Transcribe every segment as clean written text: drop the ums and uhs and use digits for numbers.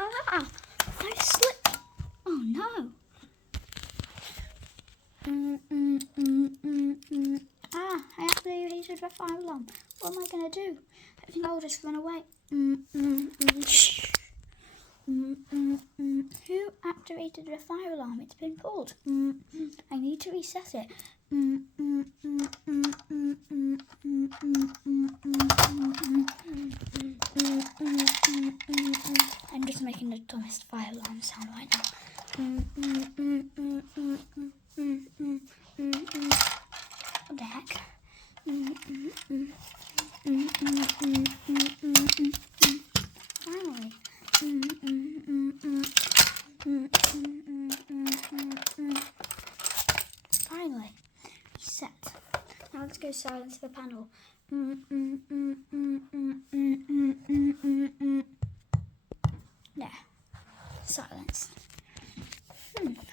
I slipped. Oh no. I activated the fire alarm. What am I gonna do? I think I'll just run away. Who activated the fire alarm? It's been pulled. I need to reset it. I'm just making the dumbest fire alarm sound right now. What the heck? Finally. Finally. Set. Now let's go silence the panel. There. Silence.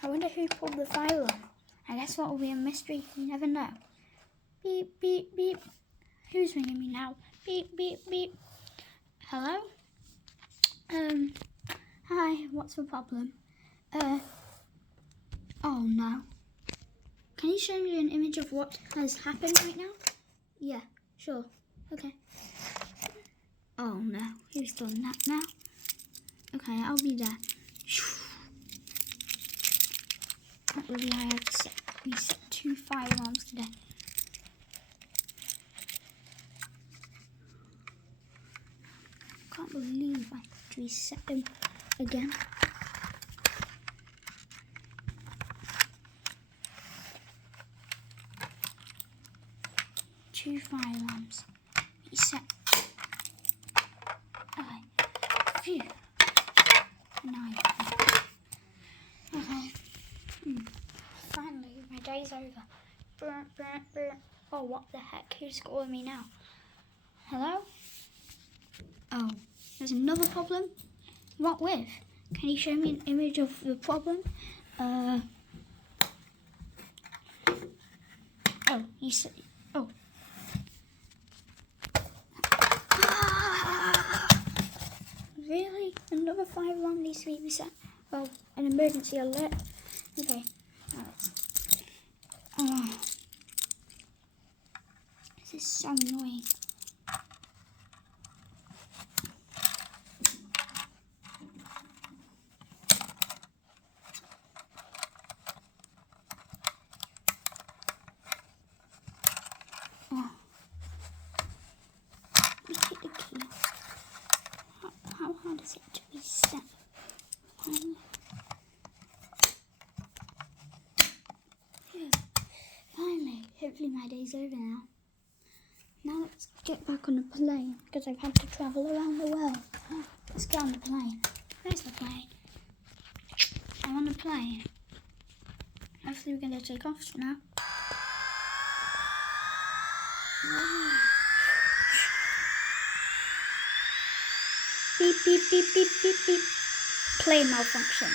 I wonder who pulled the fire alarm. I guess what will be a mystery. You never know. Beep, beep, beep. Who's ringing me now? Beep, beep, beep. Hello? Hi, what's the problem? Oh no. Can you show me an image of what has happened right now? Yeah, sure. Okay. Oh no, who's done that now? Okay, I'll be there. Can't believe I had to reset 2 fire alarms today. Can't believe I had to reset them again. Two fire alarms. Reset. Okay. Phew. Nice. Okay. Finally, my day's over. Oh, what the heck? Who's calling me now? Hello? Oh, there's another problem? What with? Can you show me an image of the problem? Oh, you said... Oh. Really? Another fire alarm needs to be reset? Oh, an emergency alert. Okay. Oh. This is so annoying. Oh. Let me take the key. How hard is it to reset? Finally, hopefully my day's over now. Now let's get back on the plane because I've had to travel around the world. Let's get on the plane. Where's the plane? I'm on the plane. Hopefully we're going to take off now. Beep, beep, beep, beep, beep, beep. Plane malfunction.